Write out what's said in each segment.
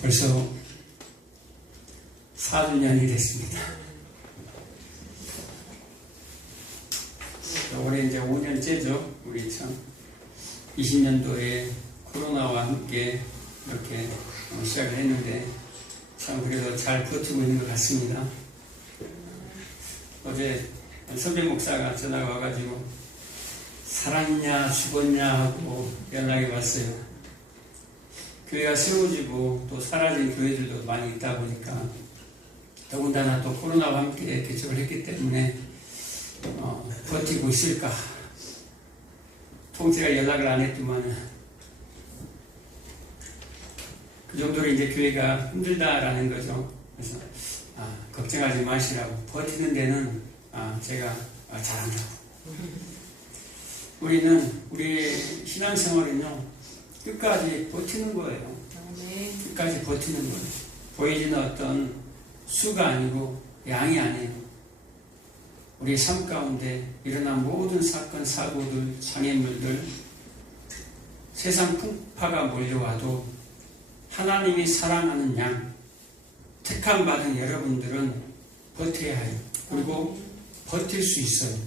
벌써 4주년이 됐습니다. 올해 이제 5년째죠. 우리 참 20년도에 코로나와 함께 이렇게 시작을 했는데 참 그래도 잘 버티고 있는 것 같습니다. 어제 선배 목사가 전화가 와가지고 살았냐 죽었냐 하고 연락이 왔어요. 교회가 세워지고 또 사라진 교회들도 많이 있다 보니까 더군다나 또 코로나와 함께 개척을 했기 때문에 버티고 있을까. 통째가 연락을 안 했지만 그 정도로 이제 교회가 힘들다라는 거죠. 그래서 걱정하지 마시라고, 버티는 데는 제가 잘한다고. 우리는 우리의 신앙생활은요 끝까지 버티는 거예요. 끝까지 버티는 거예요. 보이지는 어떤 수가 아니고 양이 아니에요. 우리 삶 가운데 일어난 모든 사건, 사고들, 장애물들, 세상 풍파가 몰려와도 하나님이 사랑하는 양, 택함 받은 여러분들은 버텨야 해요. 그리고 버틸 수 있어요.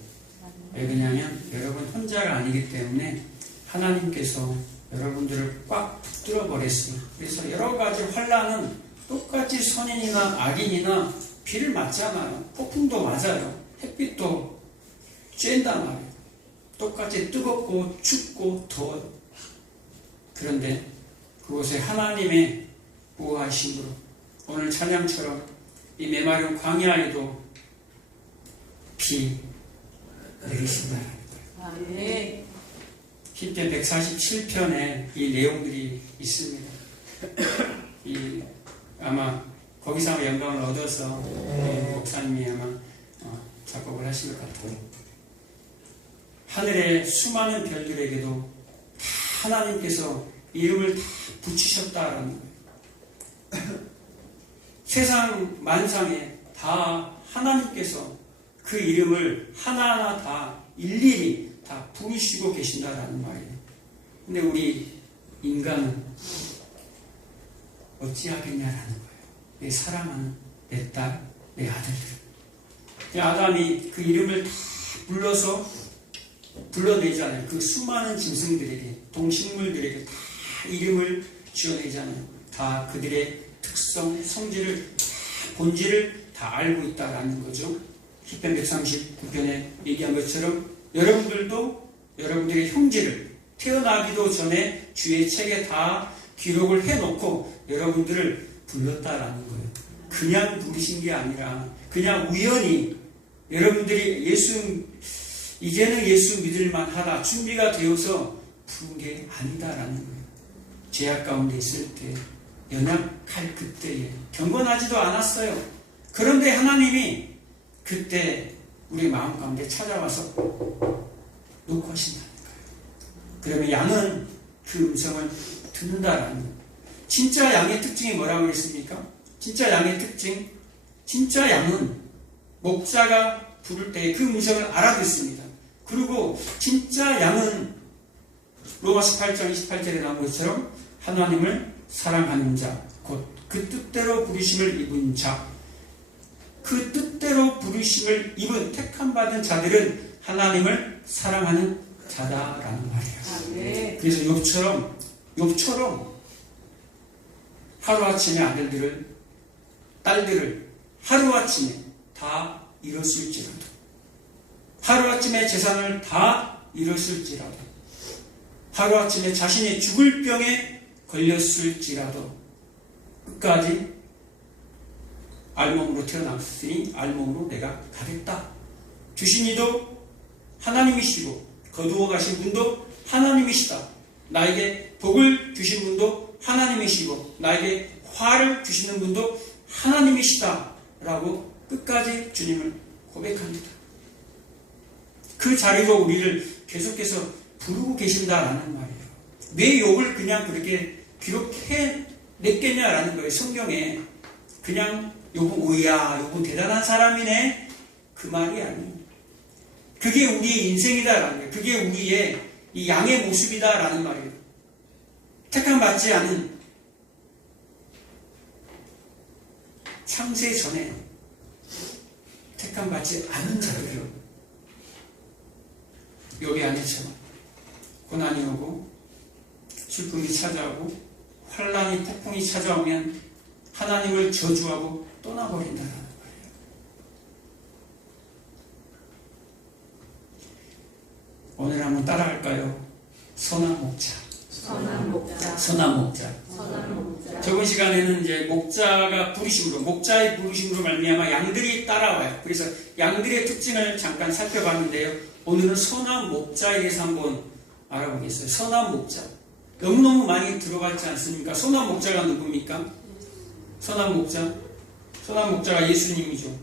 왜 그러냐면 여러분 혼자가 아니기 때문에 하나님께서 여러분들을 꽉 붙들어 버렸어요. 그래서 여러 가지 환난은 똑같이 선인이나 악인이나 비를 맞잖아요. 폭풍도 맞아요. 햇빛도 쬐단 말이에요. 똑같이 뜨겁고 춥고 더워요. 그런데 그곳에 하나님의 보호하심으로 오늘 찬양처럼 이 메마른 광야에도 비 내리신다. 시편 147편에 이 내용들이 있습니다. 아마 거기서 영감을 얻어서 목사님이 아마 작곡을 하신 것 같아요. 하늘의 수많은 별들에게도 다 하나님께서 이름을 다 붙이셨다라는 거예요. 세상 만상에 다 하나님께서 그 이름을 하나하나 다 일일이 다 부르시고 계신다라는 말이에요. 근데 우리 인간은 어찌하겠냐라는 거예요. 내 사랑하는 내 딸, 내 아들들. 아담이 그 이름을 다 불러내잖아요. 그 수많은 짐승들에게, 동식물들에게 다 이름을 지어내잖아요. 다 그들의 특성, 성질을, 본질을 다 알고 있다라는 거죠. 시편 139편에 얘기한 것처럼 여러분들도 여러분들의 형제를 태어나기도 전에 주의 책에 다 기록을 해놓고 여러분들을 불렀다라는 거예요. 그냥 부르신 게 아니라 그냥 우연히 여러분들이 이제는 예수 믿을만 하다 준비가 되어서 부른 게 아니다라는 거예요. 죄악 가운데 있을 때, 연약할 그때에 경건하지도 않았어요. 그런데 하나님이 그때 우리 마음 가운데 찾아와서 놓고 하신다는 거예요. 그러면 양은 그 음성을 듣는다라는 거예요. 진짜 양의 특징이 뭐라고 했습니까? 진짜 양의 특징, 진짜 양은 목자가 부를 때 그 음성을 알아듣습니다. 그리고 진짜 양은 로마서 8장 28절에 나온 것처럼 하나님을 사랑하는 자, 곧 그 뜻대로 부르심을 입은 자, 그 뜻대로 부르심을 입은 택함받은 자들은 하나님을 사랑하는 자다라는 말이에요. 그래서 욥처럼 하루아침에 아들들을, 딸들을 하루아침에 다 잃었을지라도, 하루아침에 재산을 다 잃었을지라도, 하루아침에 자신이 죽을 병에 걸렸을지라도 끝까지 알몸으로 태어났으니 알몸으로 내가 가겠다. 주신 이도 하나님이시고 거두어 가신 분도 하나님이시다. 나에게 복을 주신 분도 하나님이시고 나에게 화를 주시는 분도 하나님이시다 라고 끝까지 주님을 고백합니다. 그 자리로 우리를 계속해서 부르고 계신다라는 말이에요. 왜 욥을 그냥 그렇게 기록해냈겠냐라는 거예요. 성경에 그냥 욥은 욥은 대단한 사람이네 그 말이 아니에요. 그게 우리의 인생이다라는 거예요. 그게 우리의 이 양의 모습이다라는 말이에요. 택함받지 않은 창세 전에 택함받지 않은 자들이요. 여기 안에처럼 고난이 오고 슬픔이 찾아오고 환란이 폭풍이 찾아오면 하나님을 저주하고 떠나버린다는 거예요. 오늘 한번 따라할까요? 선한 목자. 선한 목자. 선한 목자. 선한 목자. 저번 시간에는 이제 목자가 부르심으로, 목자의 부르심으로 말미암아 양들이 따라와요. 그래서 양들의 특징을 잠깐 살펴봤는데요. 오늘은 선한 목자에 대해서 한번 알아보겠어요. 선한 목자. 너무너무 많이 들어봤지 않습니까? 선한 목자가 누굽니까? 선한 목자. 선한 목자가 예수님이죠.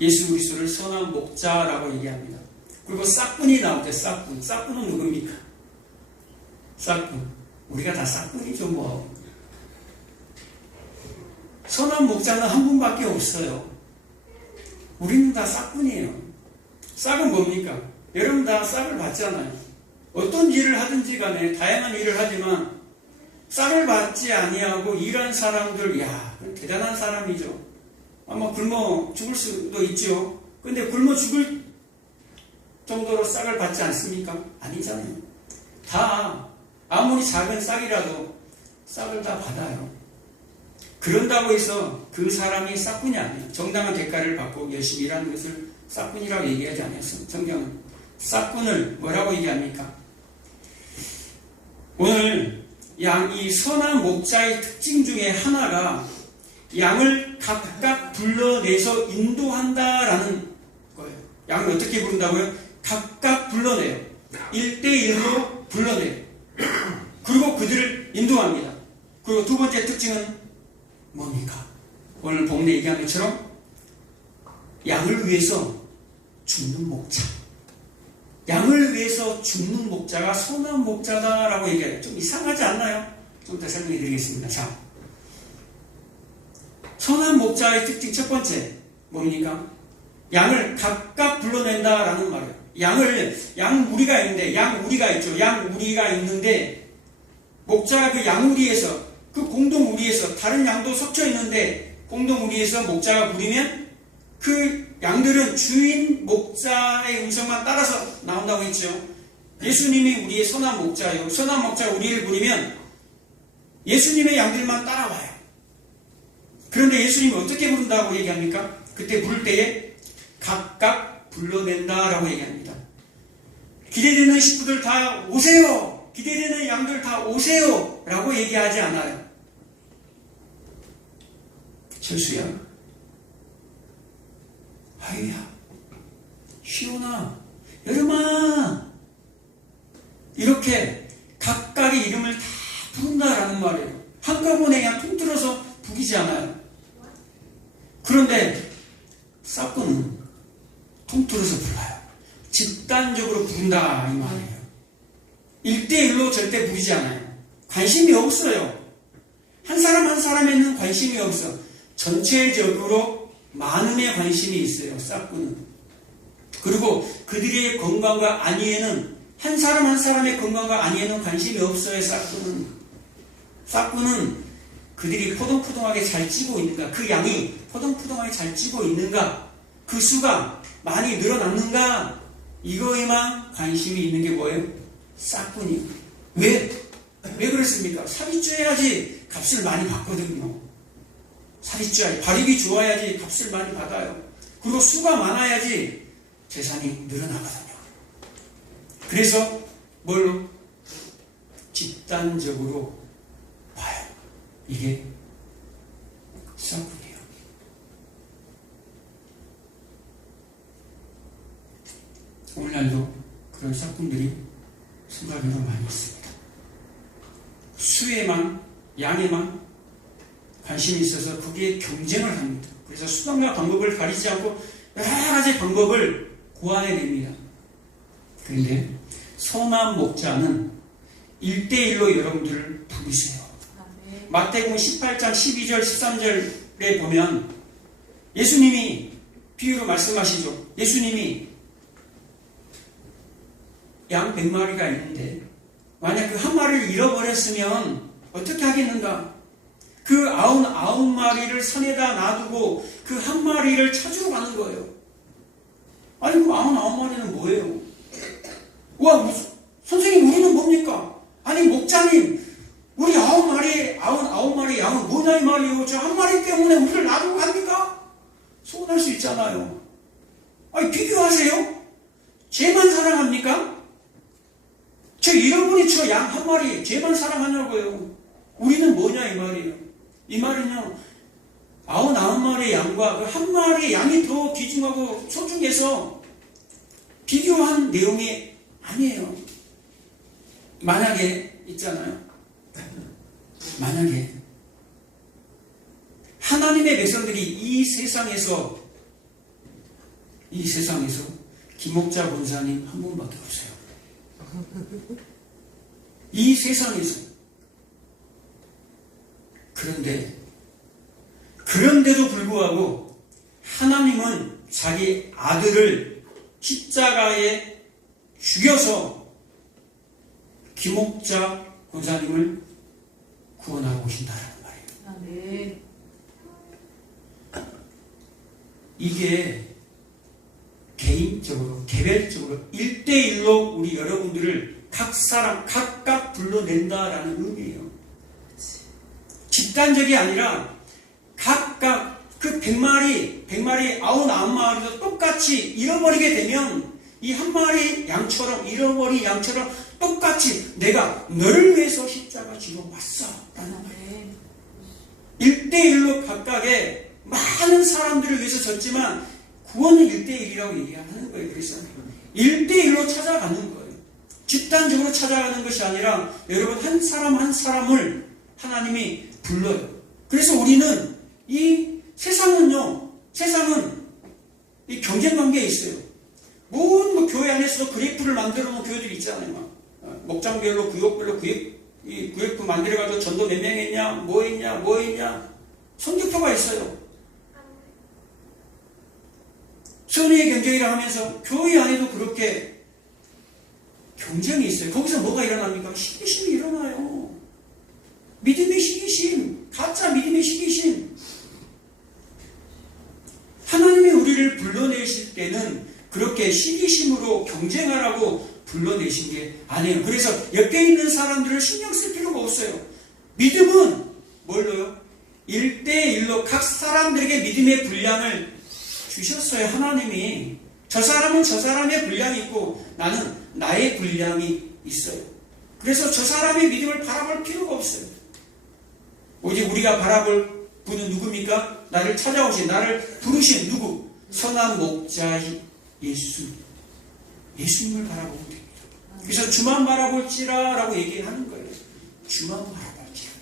예수 그리스도를 선한 목자라고 얘기합니다. 그리고 싹군이 나올 때 싹군. 싹군은 누굽니까? 싹군. 우리가 다 싹군이죠, 뭐. 선한 목자는 한 분밖에 없어요. 우리는 다 싹군이에요. 싹은 뭡니까? 여러분 다 싹을 받잖아요. 어떤 일을 하든지 간에 다양한 일을 하지만 싹을 받지 아니하고 일한 사람들, 야, 대단한 사람이죠. 아마 굶어 죽을 수도 있죠. 근데 굶어 죽을 정도로 싹을 받지 않습니까? 아니잖아요. 다 아무리 작은 싹이라도 싹을 다 받아요. 그런다고 해서 그 사람이 싹군이 아니에요. 정당한 대가를 받고 열심히 일하는 것을 싹군이라고 얘기하지 않았어요. 성경은 싹군을 뭐라고 얘기합니까? 오늘 이 선한 목자의 특징 중에 하나가 양을 각각 불러내서 인도한다라는 거예요. 양을 어떻게 부른다고요? 각각 불러내요. 1대1로 불러내요. 그리고 그들을 인도합니다. 그리고 두 번째 특징은 뭡니까? 오늘 본문에 얘기한 것처럼 양을 위해서 죽는 목자. 양을 위해서 죽는 목자가 선한 목자다라고 얘기해요. 좀 이상하지 않나요? 좀 더 설명해 드리겠습니다. 자, 선한 목자의 특징 첫 번째 뭡니까? 양을 각각 불러낸다라는 말이에요. 양 우리가 있는데, 양 우리가 있죠. 양 우리가 있는데 목자가 그 양 우리에서, 그 공동 우리에서 다른 양도 섞여 있는데 공동 우리에서 목자가 부리면 그 양들은 주인 목자의 음성만 따라서 나온다고 했죠. 예수님이 우리의 선한 목자예요. 선한 목자가 우리를 부르면 예수님의 양들만 따라와요. 그런데 예수님이 어떻게 부른다고 얘기합니까? 그때 부를 때에 각각 불러낸다라고 얘기합니다. 기대되는 식구들 다 오세요. 기대되는 양들 다 오세요. 라고 얘기하지 않아요. 철수야, 하유야, 시온아, 여름아, 이렇게 각각의 이름을 다 부른다라는 말이에요. 한꺼번에 그냥 통틀어서 부르지 않아요. 그런데 싹군은 통틀어서 불러요. 집단적으로 부른다 이 말이에요. 1대1로 절대 부르지 않아요. 관심이 없어요. 한 사람 한 사람에는 관심이 없어. 전체적으로 많음에 관심이 있어요. 싹군은. 그리고 그들의 건강과 안위에는, 한 사람 한 사람의 건강과 안위에는 관심이 없어요. 싹군은 그들이 포동포동하게 잘 찌고 있는가, 그 양이 포동포동하게 잘 찌고 있는가, 그 수가 많이 늘어났는가, 이거에만 관심이 있는 게 뭐예요? 싹군이에요. 왜 그렇습니까? 살이 쪄야지 값을 많이 받거든요. 살이 쪄야지, 발육이 좋아야지 값을 많이 받아요. 그리고 수가 많아야지 재산이 늘어나거든요. 그래서 뭘로? 집단적으로 봐요. 이게 싹군이에요. 오늘날도 그런 싹군들이 생각으로 많이 있습니다. 수에만, 양에만 관심이 있어서 거기에 경쟁을 합니다. 그래서 수단과 방법을 가리지 않고 여러 가지 방법을 고안해냅니다. 그런데 선한 목자는 1대1로 여러분들을 부르세요. 마태복음 18장 12절 13절에 보면 예수님이 비유로 말씀하시죠. 예수님이 양 100마리가 있는데 만약 그 한 마리를 잃어버렸으면 어떻게 하겠는가? 그 99마리를 산에다 놔두고 그 한 마리를 찾으러 가는 거예요. 아니, 그 99마리는 뭐예요? 와, 선생님, 우리는 뭡니까? 아니, 목자님, 우리 99마리 양은 뭐냐 이 말이에요? 저 한 마리 때문에 우리를 놔두고 갑니까? 서운할 수 있잖아요. 아니, 비교하세요? 쟤만 사랑합니까? 저 잃어버린 저 양 한 마리, 쟤만 사랑하냐고요. 우리는 뭐냐 이 말이에요. 이 말은요, 99마리 양과 그 한 마리 양이 더 귀중하고 소중해서 비교한 내용이 아니에요. 만약에 있잖아요. 만약에 하나님의 백성들이 이 세상에서 김목자 권사님 한 분밖에 없어요. 이 세상에서. 그런데도 불구하고 하나님은 자기 아들을 십자가에 죽여서 김목자 권사님을 구원하고 오신다라는 말이에요. 아멘. 이게 개인적으로, 개별적으로 1대1로 우리 여러분들을 각 사람 각각 불러낸다라는 의미예요. 집단적이 아니라 각각 그 100마리, 99마리도 똑같이 잃어버리게 되면 이 한 마리 양처럼, 잃어버린 양처럼 똑같이 내가 너를 위해서 십자가 지고 왔어 라는 말이에요. 1대1로 각각의 많은 사람들을 위해서 졌지만 구원은 1대1이라고 얘기하는 거예요. 그래서 1대1로 찾아가는 거예요. 집단적으로 찾아가는 것이 아니라 여러분 한 사람 한 사람을 하나님이 불러요. 그래서 우리는 이 세상은 이 경쟁관계에 있어요. 뭐 교회 안에서도 그래프를 만들어 놓은 교회들이 있잖아요. 목장별로, 구역별로 이 구역도 만들어가지고 전도 몇 명 했냐, 뭐 했냐. 성적표가 있어요. 선의의 경쟁이라 하면서 교회 안에도 그렇게 경쟁이 있어요. 거기서 뭐가 일어납니까? 시기심이 일어나요. 믿음의 시기심, 가짜 믿음의 시기심. 하나님이 우리를 불러내실 때는 그렇게 시기심으로 경쟁하라고 불러내신 게 아니에요. 그래서 옆에 있는 사람들을 신경 쓸 필요가 없어요. 믿음은 뭘로요? 1대1로 각 사람들에게 믿음의 분량을 주셨어요. 하나님이. 저 사람은 저 사람의 분량이 있고 나는 나의 분량이 있어요. 그래서 저 사람의 믿음을 바라볼 필요가 없어요. 오직 우리가 바라볼 분은 누굽니까? 나를 찾아오신, 나를 부르신 누구? 선한 목자 예수님을 바라보면 됩니다. 그래서 주만 바라볼지라 라고 얘기하는 거예요. 주만 바라볼지라.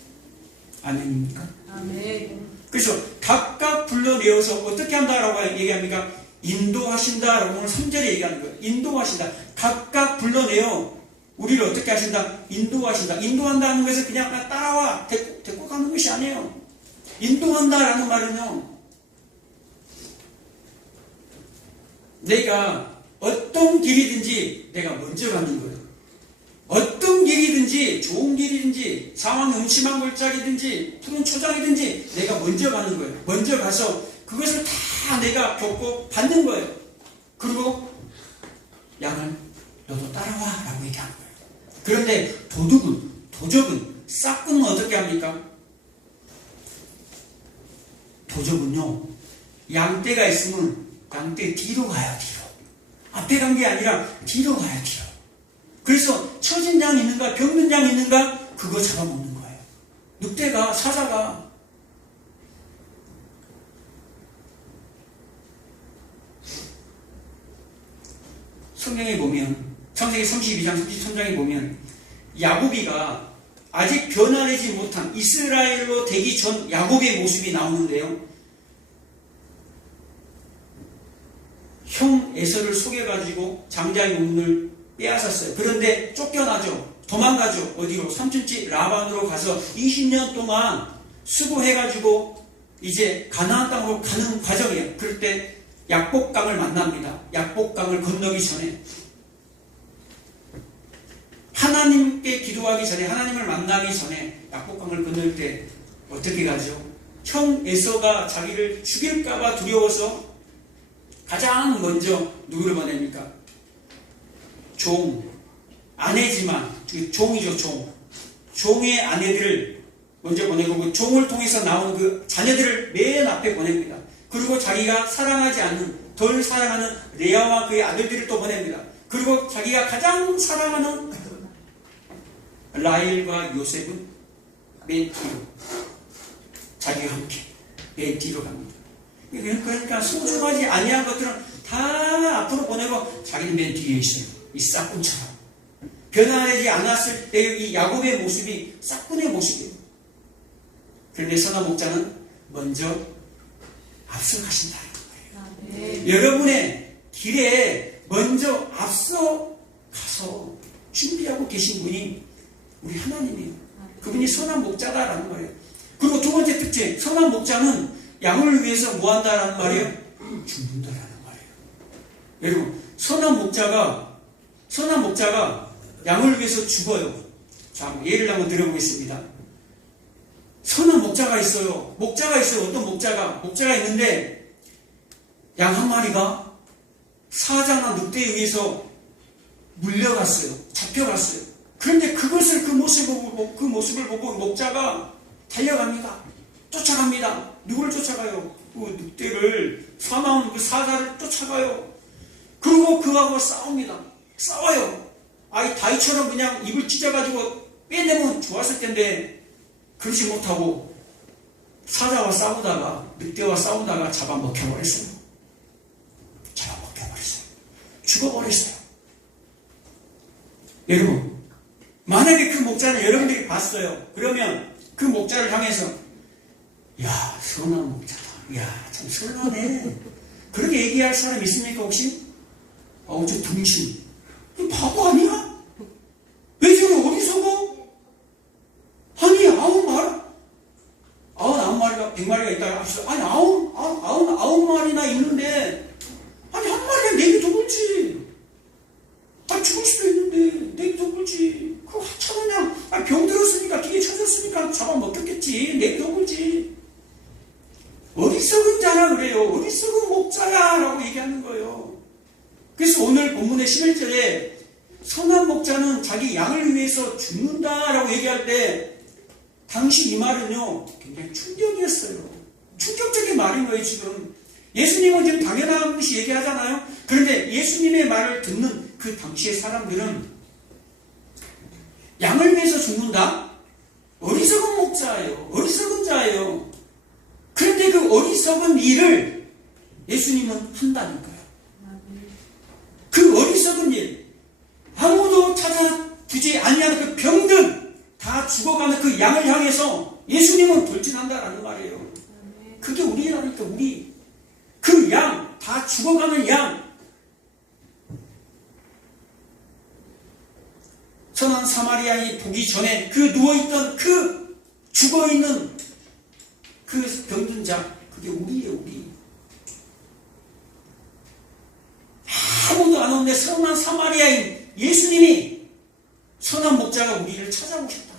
아멘입니까? 아멘. 그래서 각각 불러내어서 어떻게 한다라고 얘기합니까? 인도하신다라고 오늘 3절에 얘기하는 거예요. 인도하신다. 각각 불러내어 우리를 어떻게 하신다? 인도하신다. 인도한다는 것은 그냥 따라와 데리고 가는 것이 아니에요. 인도한다라는 말은요, 내가 어떤 길이든지 내가 먼저 가는 거예요. 어떤 길이든지, 좋은 길이든지, 상황이 음침한 골짜기든지, 푸른 초장이든지 내가 먼저 가는 거예요. 먼저 가서 그것을 다 내가 겪고 받는 거예요. 그리고 양을 너도 따라와 라고 얘기하는 거예요. 그런데 도적은, 싹군은 어떻게 합니까? 도적은요, 양떼가 있으면 양떼 뒤로 가요, 뒤로. 앞에 간 게 아니라 뒤로 가요, 뒤로. 그래서 처진 양 있는가, 병든 양 있는가, 그거 잡아먹는 거예요. 늑대가, 사자가. 성경에 보면, 창세기 32장, 33장에 보면, 야곱이가 아직 변화되지 못한 이스라엘로 되기 전 야곱의 모습이 나오는데요. 형 에서를 속여가지고 장자의 몸을 빼앗았어요. 그런데 쫓겨나죠. 도망가죠. 어디로? 삼촌집 라반으로 가서 20년 동안 수고해가지고 이제 가나안 땅으로 가는 과정이에요. 그럴 때 약복강을 만납니다. 약복강을 건너기 전에 하나님께 기도하기 전에, 하나님을 만나기 전에 약복강을 건널 때 어떻게 가죠? 형 에서가 자기를 죽일까봐 두려워서 가장 먼저 누구를 보냅니까? 종, 아내지만 종이죠, 종. 종의 아내들을 먼저 보내고 그 종을 통해서 나온 그 자녀들을 맨 앞에 보냅니다. 그리고 자기가 사랑하지 않는, 덜 사랑하는 레아와 그의 아들들을 또 보냅니다. 그리고 자기가 가장 사랑하는 라헬과 요셉은 맨 뒤로, 자기와 함께 맨 뒤로 갑니다. 그러니까 소중하지 아니한 것들은 다 앞으로 보내고 자기는 맨 뒤에 있어요. 이 싹군처럼. 변화되지 않았을 때 이 야곱의 모습이 싹군의 모습이에요. 그런데 선한 목자는 먼저 앞서가신다. 여러분의 길에 먼저 앞서 가서 준비하고 계신 분이 우리 하나님이에요. 그분이 선한 목자다라는 말이에요. 그리고 두 번째 특징, 선한 목자는 양을 위해서 뭐 한다라는 말이에요? 죽는다라는 말이에요. 여러분, 선한 목자가 양을 위해서 죽어요. 자, 예를 한번 들어보겠습니다. 선한 목자가 있어요. 어떤 목자가 있는데 양 한 마리가 사자나 늑대에 의해서 물려갔어요. 잡혀갔어요. 그런데 그 모습을 보고 목자가 달려갑니다. 쫓아갑니다. 누구를 쫓아가요? 그 늑대를, 사나운 그 사자를 쫓아가요. 그리고 그하고 싸웁니다. 싸워요. 아이 다이처럼 그냥 입을 찢어가지고 빼내면 좋았을 텐데 그러지 못하고 사자와 싸우다가, 늑대와 싸우다가 잡아먹혀버렸어요. 죽어버렸어요. 여러분, 만약에 그 목자를 여러분들이 봤어요. 그러면 그 목자를 향해서 야, 선한 목자다. 야, 참 선하네. 그렇게 얘기할 사람 있습니까 혹시? 저 등신. 이 바보 아니야? 왜 저래 어디서고? 아니, 아홉 마리가 100마리가 있다가 합시다. 아니, 아홉 마리나 있는데 아니, 한 마리가 내게 죽을지. 죽을 수도 있는데 내게 죽을지. 그거 하찮은 그냥 병 들었으니까 기계 쳐졌으니까 잡아먹혔겠지. 내게 죽을지. 어리석은 자라 그래요. 어리석은 목자야 라고 얘기하는 거예요. 그래서 오늘 본문의 11절에 선한 목자는 자기 양을 위해서 죽는다 라고 얘기할 때 당시 이 말은요 굉장히 충격이었어요. 충격적인 말인 거예요. 지금 예수님은 지금 당연한 것이 얘기하잖아요. 그런데 예수님의 말을 듣는 그 당시의 사람들은 양을 위해서 죽는다? 어리석은 목자예요. 어리석은 자예요. 그런데 그 어리석은 일을 예수님은 한다니까요. 그 어리석은 일, 아무도 찾아주지 아니하는 그 병든 다 죽어가는 그 양을 향해서 예수님은 돌진한다라는 말이에요. 그게 우리라니까. 우리 그 양, 다 죽어가는 양. 선한 사마리아인이 보기 전에 그 누워있던 그 죽어있는 그 병든 자, 그게 우리예요. 우리. 아무도 안 오는데 선한 사마리아인 예수님이 선한 목자가 우리를 찾아오셨다.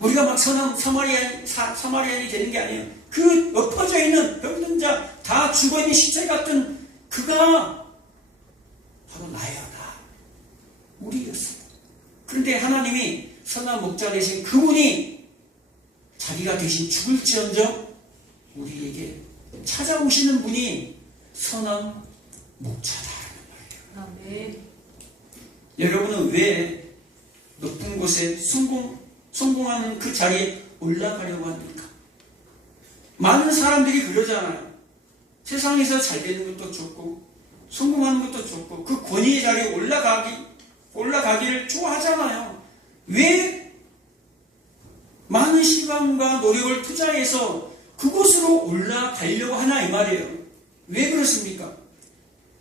우리가 막 선한 사마리아인이 되는 게 아니에요. 그 엎어져 있는 병든 자, 다 죽어있는 시체 같은 그가 바로 나야. 우리였어요. 그런데 하나님이 선한 목자 되신 그분이 자기가 대신 죽을지언정 우리에게 찾아오시는 분이 선한 목자다라는 말이에요. 아멘. 여러분은 왜 높은 곳에 성공하는 그 자리에 올라가려고 합니까? 많은 사람들이 그러잖아요. 세상에서 잘 되는 것도 좋고 성공하는 것도 좋고 그 권위의 자리에 올라가기를 좋아하잖아요. 왜 많은 시간과 노력을 투자해서 그곳으로 올라가려고 하나 이 말이에요. 왜 그렇습니까?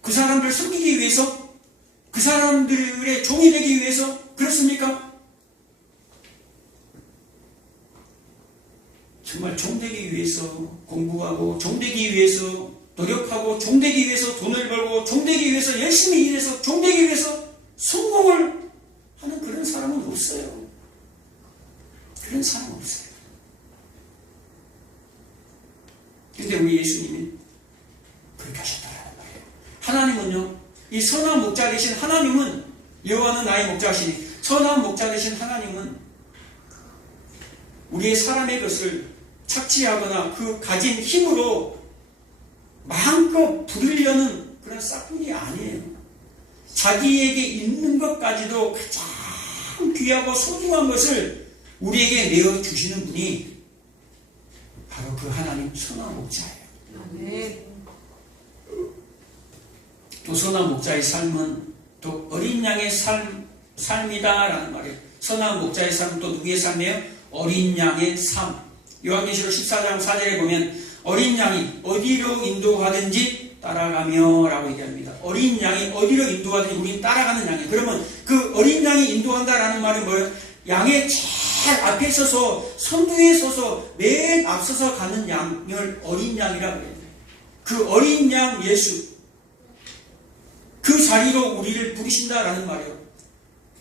그 사람들을 섬기기 위해서? 그 사람들의 종이 되기 위해서? 그렇습니까? 정말 종되기 위해서 공부하고 종되기 위해서 노력하고 종되기 위해서 돈을 벌고 종되기 위해서 열심히 일해서 종되기 위해서 성공을 하는 그런 사람은 없어요. 그런 사람 없어요. 근데 우리 예수님이 그렇게 하셨다라는 말이에요. 하나님은요, 이 선한 목자 되신 하나님은, 여호와는 나의 목자시니, 선한 목자 되신 하나님은 우리의 사람의 것을 착취하거나 그 가진 힘으로 마음껏 부리려는 그런 싹군이 아니에요. 자기에게 있는 것까지도 가장 귀하고 소중한 것을 우리에게 내어주시는 분이 바로 그 하나님 선한 목자예요. 네. 또 선한 목자의 삶은 또 어린 양의 삶이다라는 말이에요. 선한 목자의 삶은 또 누구의 삶이에요? 어린 양의 삶. 요한계시록 14장 4절에 보면 어린 양이 어디로 인도하든지 따라가며 라고 얘기합니다. 어린 양이 어디로 인도하든지 우리는 따라가는 양이에요. 그러면 그 어린 양이 인도한다라는 말은 뭐예요? 양의 제일 앞에 서서 선두에 서서 맨 앞서서 가는 양을 어린 양이라고 해요. 그 어린 양 예수, 그 자리로 우리를 부르신다라는 말이에요.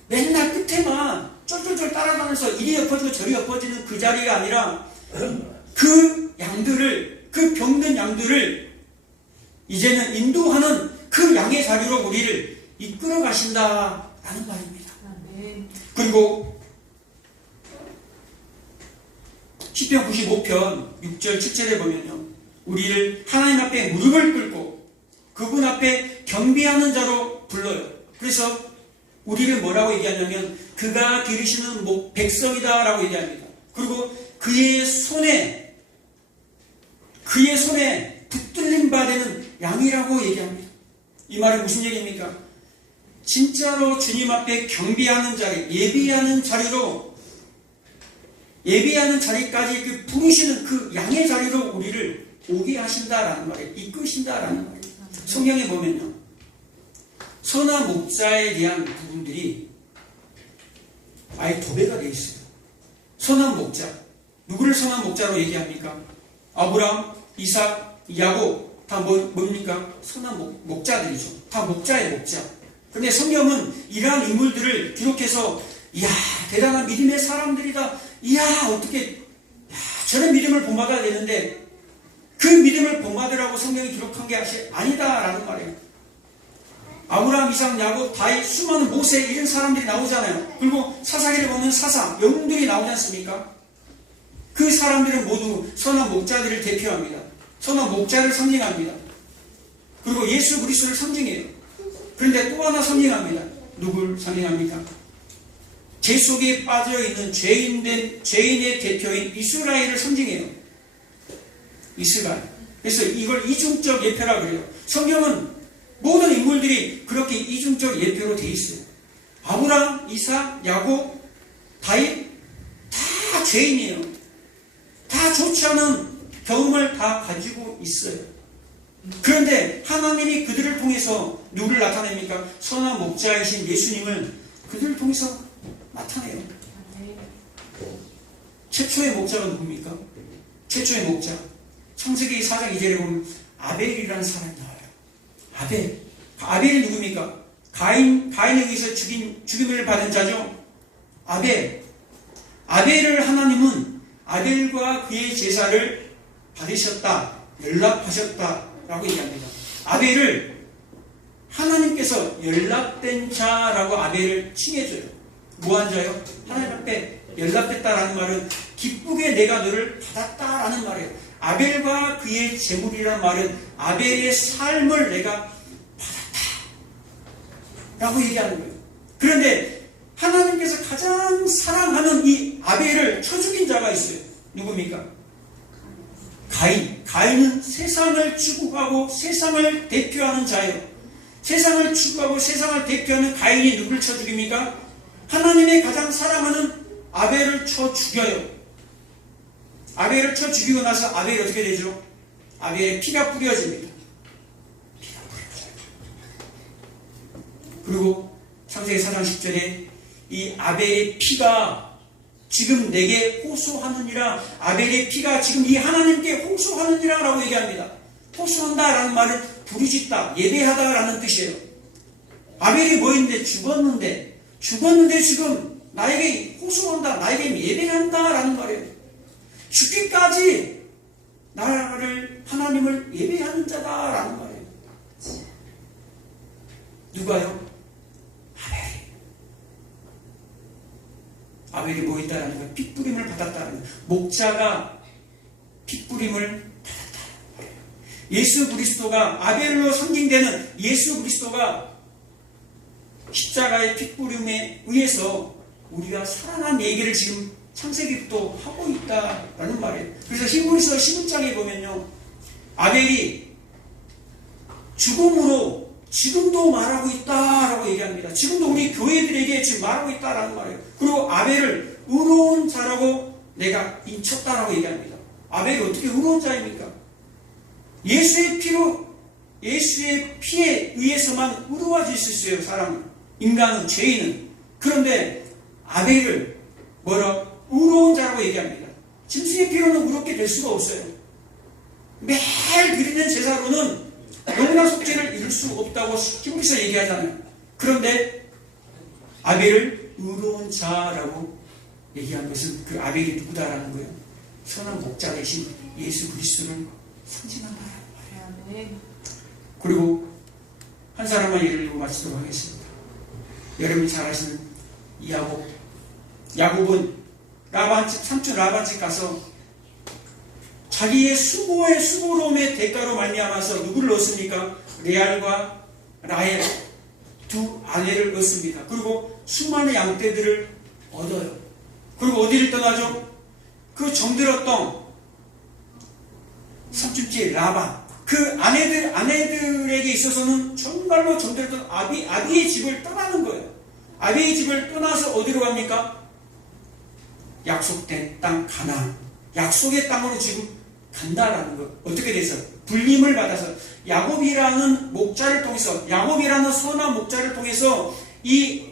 맨날 끝에만 쫄쫄쫄 따라가면서 이리 엎어지고 저리 엎어지는 그 자리가 아니라 그 양들을, 그 병든 양들을 이제는 인도하는 그 양의 자리로 우리를 이끌어 가신다라는 말입니다. 그리고 시편 95편 6절 7절에 보면요, 우리를 하나님 앞에 무릎을 꿇고 그분 앞에 경배하는 자로 불러요. 그래서 우리를 뭐라고 얘기하냐면 그가 기르시는 백성이다 라고 얘기합니다. 그리고 그의 손에 붙들림 받는 양이라고 얘기합니다. 이 말은 무슨 얘기입니까? 진짜로 주님 앞에 경배하는 자리, 예비하는 자리까지 그 부르시는 그 양의 자리로 우리를 오게 하신다라는 말이에요. 이끄신다라는 말이에요. 성경에 보면요, 선한 목자에 대한 부분들이 아예 도배가 되어 있어요. 선한 목자, 누구를 선한 목자로 얘기합니까? 아브라함, 이삭, 야곱, 다 뭡니까? 선한 목자들이죠. 다 목자의 목자. 그런데 성경은 이러한 인물들을 기록해서 이야, 대단한 믿음의 사람들이다. 이야, 어떻게 저런 믿음을 본받아야 되는데 그 믿음을 본받으라고 성경이 기록한 게 아니다라는 말이에요. 아브라함, 이삭, 야곱, 다윗, 수많은 모세 이런 사람들이 나오잖아요. 그리고 사사기를 보면 영웅들이 나오지 않습니까? 그 사람들은 모두 선한 목자들을 대표합니다. 선한 목자를 상징합니다. 그리고 예수 그리스도를 상징해요. 그런데 또 하나 상징합니다. 누굴 상징합니까? 죄 속에 빠져있는 죄인의 대표인 이스라엘을 상징해요. 이스라엘. 그래서 이걸 이중적 예표라고 그래요. 성경은 모든 인물들이 그렇게 이중적 예표로 되어 있어요. 아브라함, 이삭, 야곱, 다윗 다 죄인이에요. 다 좋지 않은 경험을 다 가지고 있어요. 그런데 하나님이 그들을 통해서 누구를 나타냅니까? 선한 목자이신 예수님을 그들을 통해서 나타내요. 최초의 목자가 누굽니까? 최초의 목자, 창세기 4장 2절에 보면 아벨이라는 사람이 나와요. 아벨이 누굽니까? 가인에 의해서 죽임을 받은 자죠. 아벨을 하나님은 아벨과 그의 제사를 받으셨다, 연락하셨다라고 얘기합니다. 아벨을 하나님께서 연락된 자라고 아벨을 칭해줘요. 뭐한 자요? 하나님 앞에 연락됐다라는 말은 기쁘게 내가 너를 받았다라는 말이에요. 아벨과 그의 제물이라는 말은 아벨의 삶을 내가 받았다라고 얘기하는 거예요. 그런데 하나님께서 가장 사랑하는 이 아벨을 쳐 죽인 자가 있어요. 누굽니까? 가인은 세상을 추구하고 세상을 대표하는 자예요. 세상을 추구하고 세상을 대표하는 가인이 누굴 쳐 죽입니까? 하나님의 가장 사랑하는 아벨을 쳐 죽여요. 아벨을 쳐 죽이고 나서 아벨이 어떻게 되죠? 아벨의 피가 뿌려집니다. 그리고 창세기 4장 10절에 이 아벨의 피가 지금 내게 호소하느니라, 아벨의 피가 지금 이 하나님께 호소하느니라 라고 얘기합니다. 호소한다라는 말은 부르짖다, 예배하다라는 뜻이에요. 아벨이 뭐였는데? 죽었는데 지금 나에게 호소한다, 나에게 예배한다라는 말이에요. 죽기까지 나를 하나님을 예배하는 자다라는 말이에요. 누가요? 아벨이 뭐 있다라는 거예요? 핏부림을 받았다는 거예요. 목자가 핏부림을 받았다는 거예요. 예수 그리스도가 아벨로 상징되는 예수 그리스도가 십자가의 핏부림에 의해서 우리가 살아난 얘기를 지금 창세기부터 하고 있다라는 말이에요. 그래서 히브리서 11장에 보면요, 아벨이 죽음으로 지금도 말하고 있다라고 얘기합니다. 지금도 우리 교회들에게 지금 말하고 있다라는 말이에요. 그리고 아벨을 의로운 자라고 내가 인쳤다라고 얘기합니다. 아벨이 어떻게 의로운 자입니까? 예수의 피에 의해서만 의로워질 수 있어요, 사람은. 인간은, 죄인은. 그런데 아벨을 뭐라? 의로운 자라고 얘기합니다. 짐승의 피로는 의롭게 될 수가 없어요. 매일 드리는 제사로는 영원한 속죄를 이룰 수 없다고 히브리서 얘기하잖아요. 그런데 아벨을 의로운 자라고 얘기한 것은 그 아벨이 누구다라는 거예요. 선한 목자 대신 예수 그리스도를 상징한다라는 말이에요. 그리고 한 사람만 예를 들고 마치도록 하겠습니다. 여러분이 잘 아시는 야곱은 삼촌 라반 집 가서 자기의 수고로움의 대가로 말미암아서 누구를 얻습니까? 레알과 라헬 두 아내를 얻습니다. 그리고 수많은 양떼들을 얻어요. 그리고 어디를 떠나죠? 그 정들었던 삼촌집 라반, 그 아내들에게 있어서는 정말로 정들었던 아비의 집을 떠나는 거예요. 아비의 집을 떠나서 어디로 갑니까? 약속된 땅 가나안, 약속의 땅으로 지금 간다라는 것. 어떻게 돼서? 불림을 받아서 야곱이라는 목자를 통해서, 야곱이라는 선한 목자를 통해서 이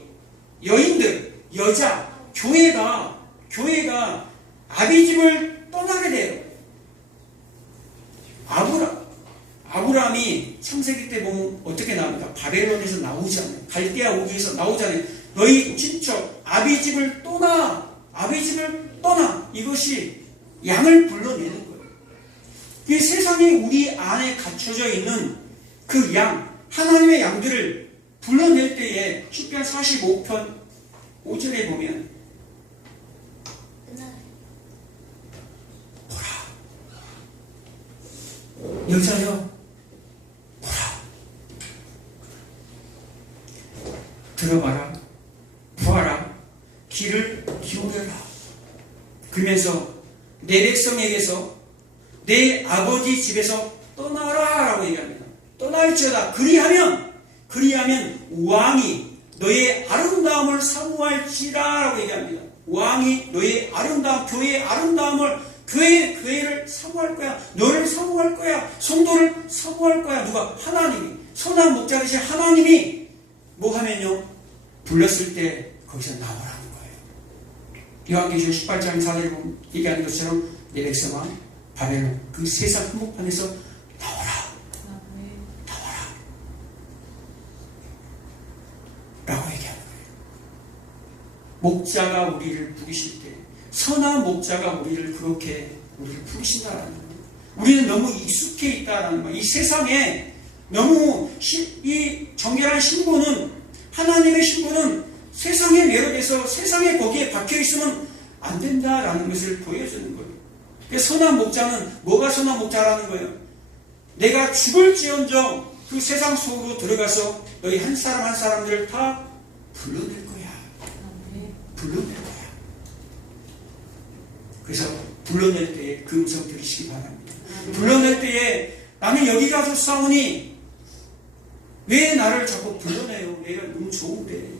여인들, 여자, 교회가 아비 집을 떠나게 돼요. 아브라함이 창세기 때 보면 어떻게 나옵니까? 바벨론에서 나오지 않아요. 갈대아 우주에서 나오잖아요. 너희 친척 아비 집을 떠나. 이것이 양을 불러내는 거예요. 이 세상에 우리 안에 갖춰져 있는 그 양, 하나님의 양들을 불러낼 때에 시편 45편 5절에 보면 보라, 여자여 보라, 들어봐라, 보아라, 귀를 기울여라. 그러면서 내 백성에게서 내 아버지 집에서 떠나라 라고 얘기합니다. 떠날지어다. 그리하면 왕이 너의 아름다움을 사모할지라 라고 얘기합니다. 왕이 너의 아름다움, 교회의 아름다움을, 교회를 사모할 거야. 너를 사모할 거야. 성도를 사모할 거야. 누가? 하나님이. 선한 목자 되신 하나님이 뭐 하면요? 불렀을 때 거기서 나오라는 거예요. 요한계시록 18장 4절에 보면 얘기하는 것처럼 내 백성아 바벨론 그 세상 한복판에서 나와라 라고 얘기하는 거예요. 목자가 우리를 부르실 때, 선한 목자가 우리를 부르신다라는 거예요. 우리는 너무 익숙해 있다라는 거예요. 이 세상에 너무 이 정결한 신부는, 하나님의 신부는 세상에 매료돼서 세상에 거기에 박혀 있으면 안 된다라는 것을 보여주는 거예요. 선한 목자는 뭐가 선한 목자라는 거예요? 내가 죽을지언정 그 세상 속으로 들어가서 너희 한 사람 한 사람들을 다 불러낼 거야. 그래서 불러낼 때에 그 음성 들으시기 바랍니다. 불러낼 때에 나는 여기 가서 싸우니 왜 나를 자꾸 불러내요? 내가 너무 좋은데.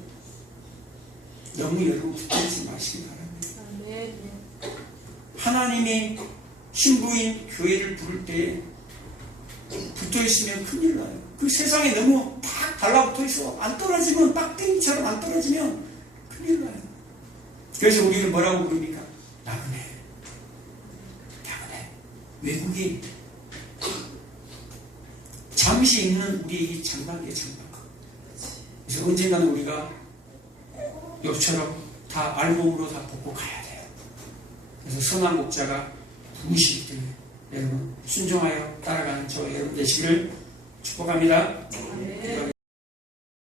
너무 여러분 붙들지 마시기 바랍니다. 하나님이 신부인 교회를 부를 때 붙어있으면 큰일 나요. 그 세상에 너무 딱 달라붙어 있어. 안 떨어지면, 빡땡이처럼 안 떨어지면 큰일 나요. 그래서 우리는 뭐라고 부릅니까? 나그네. 외국인. 잠시 있는 우리의 장막이에요, 장막. 그래서 언젠가는 우리가 욥처럼 다 알몸으로 다 벗고 가야 돼요. 그래서 선한 목자가 부으시기 때문에 여러분 순종하여 따라가는 저 여러분 되시기를 축복합니다. 기도하겠습니다.